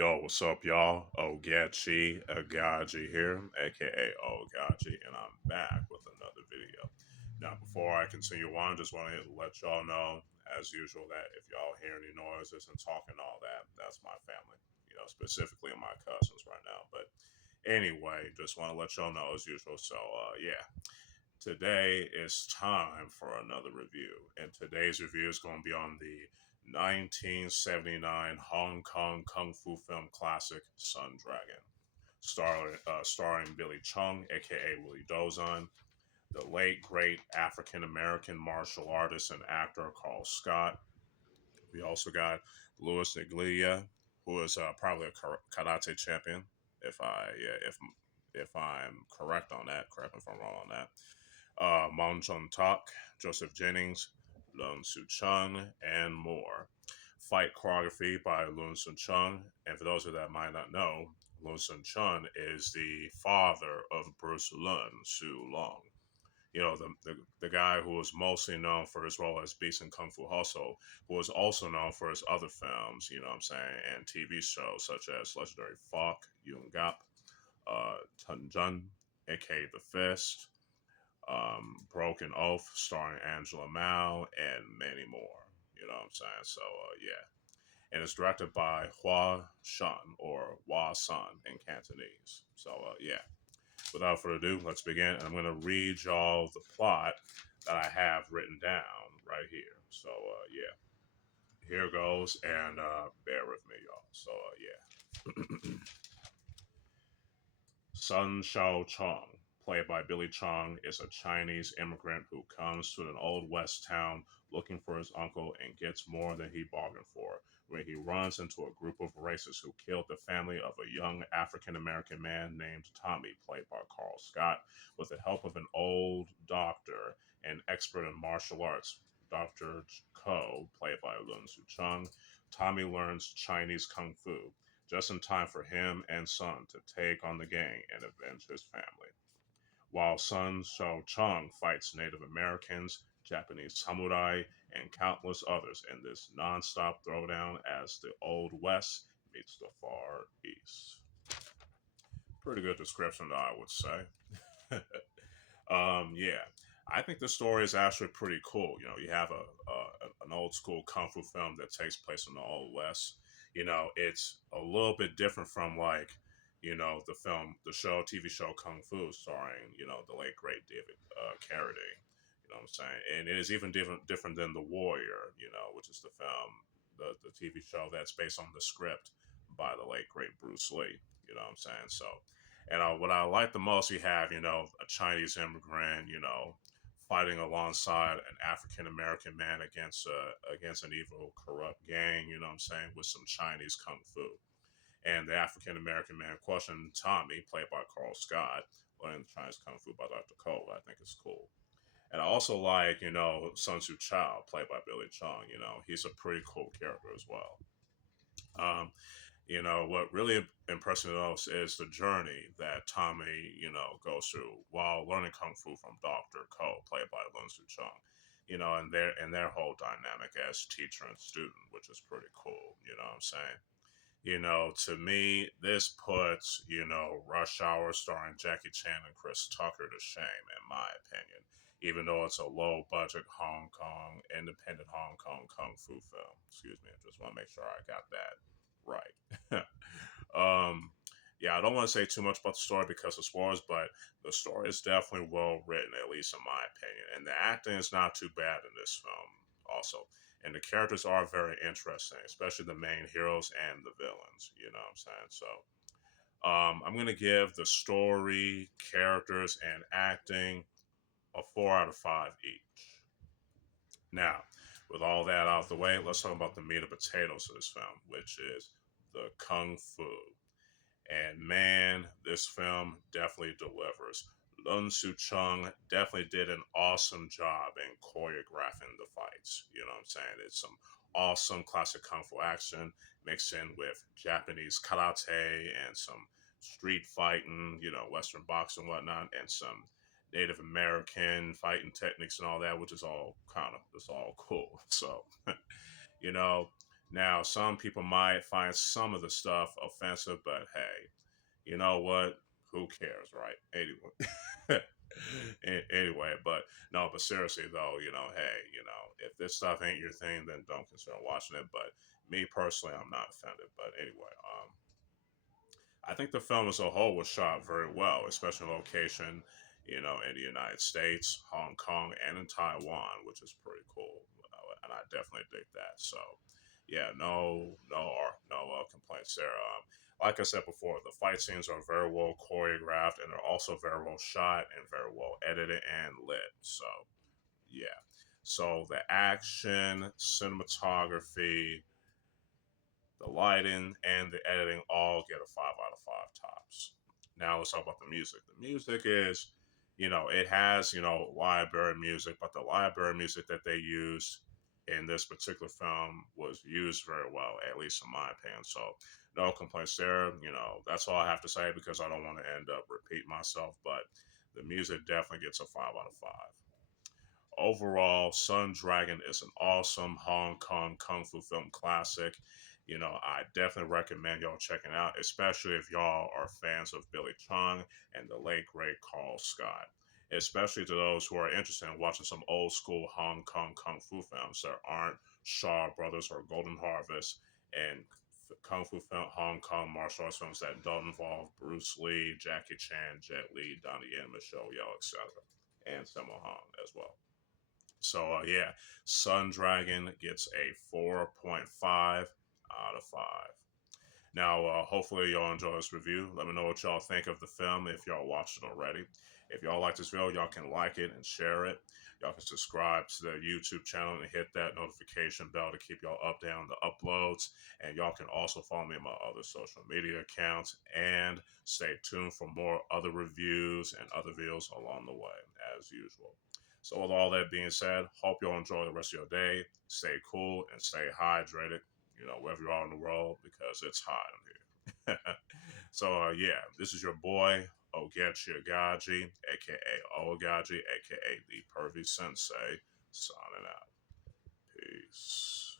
Yo, what's up, y'all? Ogechi, Aghaji here, aka Oaghaji, and I'm back with another video. Now, before I continue on, just want to let y'all know, as usual, that if y'all hear any noises and talking and all that, that's my family. Specifically my cousins right now. But anyway, just want to let y'all know as usual. So, yeah, today is time for another review, and today's review is going to be on the 1979 Hong Kong kung fu film classic Sun Dragon, starring Billy Chung, aka Willy Dozan, the late great African American martial artist and actor Carl Scott. We also got Louis Neglia, who is probably a karate champion. If I'm correct on that, correct me if I'm wrong on that. Mon Chun Tak, Joseph Jennings, Leung Soo Chung, and more. Fight choreography by Leung Soo Chung, and for those of you that might not know, Leung Soo Chung is the father of Bruce Leung Soo Long. The guy who was mostly known for his role as Beast in Kung Fu Hustle, who was also known for his other films, and TV shows such as Legendary Fok, Yung Gap, Tun Jun, aka The Fist, Broken Oath, starring Angela Mao, and many more. You know what I'm saying? So, yeah. And it's directed by Hua Shan, or Hua San in Cantonese. So, yeah. Without further ado, let's begin. And I'm going to read y'all the plot that I have written down right here. So, yeah. Here goes, and bear with me, y'all. So, yeah. Sun Shao Chong, played by Billy Chong, is a Chinese immigrant who comes to an old West town looking for his uncle and gets more than he bargained for when he runs into a group of racists who killed the family of a young African American man named Tommy, played by Carl Scott, with the help of an old doctor and expert in martial arts, Dr. Ko, played by Lun Su Chung. Tommy learns Chinese Kung Fu just in time for him and Sun to take on the gang and avenge his family. While Sun Shao Chung fights Native Americans, Japanese samurai, and countless others in this non-stop throwdown as the Old West meets the Far East. Pretty good description, I would say. Yeah, I think the story is actually pretty cool. You have an old school kung fu film that takes place in the Old West. It's a little bit different from like the show, TV show Kung Fu, starring the late great David Carradine. You know what I'm saying? And it is even different than The Warrior, which is the film, the TV show that's based on the script by the late great Bruce Lee. You know what I'm saying? So and what I like the most, you have, a Chinese immigrant, fighting alongside an African American man against an evil, corrupt gang, you know what I'm saying, with some Chinese kung fu. And the African American man questioned Tommy, played by Carl Scott, learning the Chinese kung fu by Dr. Cole. I think is cool. And I also like, Sun Tzu Chow, played by Billy Chung. He's a pretty cool character as well. Um, what really impressed me most is the journey that Tommy, goes through while learning kung fu from Doctor Ko, played by Lun Su Chung. And their whole dynamic as teacher and student, which is pretty cool. You know what I'm saying? To me, this puts, Rush Hour starring Jackie Chan and Chris Tucker to shame, in my opinion, even though it's a low budget independent Hong Kong Kung Fu film. Excuse me, I just want to make sure I got that right. um, yeah, I don't want to say too much about the story because of spoilers, but the story is definitely well written, at least in my opinion. And the acting is not too bad in this film, also. And the characters are very interesting, especially the main heroes and the villains. You know what I'm saying? So I'm going to give the story, characters, and acting a 4 out of 5 each. Now, with all that out of the way, let's talk about the meat and potatoes of this film, which is the kung fu. And man, this film definitely delivers. Lun Su Chung definitely did an awesome job in choreographing the fights. You know what I'm saying? It's some awesome classic kung fu action mixed in with Japanese karate and some street fighting, Western boxing and whatnot, and some Native American fighting techniques and all that, which is all it's all cool. So, you know, Now, some people might find some of the stuff offensive, but hey, you know what? Who cares, right? Anyway, anyway, but no, but seriously though, hey, if this stuff ain't your thing, then don't consider watching it. But me personally, I'm not offended. But anyway, I think the film as a whole was shot very well, especially location, in the United States, Hong Kong, and in Taiwan, which is pretty cool. And I definitely dig that. So, yeah, no complaints there. Like I said before, the fight scenes are very well choreographed, and they're also very well shot and very well edited and lit. So, yeah. So the action, cinematography, the lighting, and the editing all get a 5 out of 5 tops. Now let's talk about the music. The music is, it has, library music, but the library music that they used in this particular film was used very well, at least in my opinion. So no complaints there. That's all I have to say because I don't want to end up repeating myself, but the music definitely gets a 5 out of 5. Overall, Sun Dragon is an awesome Hong Kong kung fu film classic. I definitely recommend y'all checking out, especially if y'all are fans of Billy Chong and the late great Carl Scott. Especially to those who are interested in watching some old school Hong Kong kung fu films that aren't Shaw Brothers or Golden Harvest, and kung fu film, Hong Kong martial arts films that don't involve Bruce Lee, Jackie Chan, Jet Li, Donnie Yen, Michelle Yeoh, etc., and Sammo Hung as well. So yeah, Sun Dragon gets a 4.5 out of 5. Now, hopefully y'all enjoy this review. Let me know what y'all think of the film if y'all watched it already. If y'all like this video, y'all can like it and share it. Y'all can subscribe to the YouTube channel and hit that notification bell to keep y'all updated on the uploads. And y'all can also follow me on my other social media accounts. And stay tuned for more other reviews and other videos along the way, as usual. So, with all that being said, hope y'all enjoy the rest of your day. Stay cool and stay hydrated, wherever you are in the world, because it's hot in here. So, yeah, this is your boy, Ogechi Aghaji, aka Oaghaji, aka the Pervy Sensei, signing out. Peace.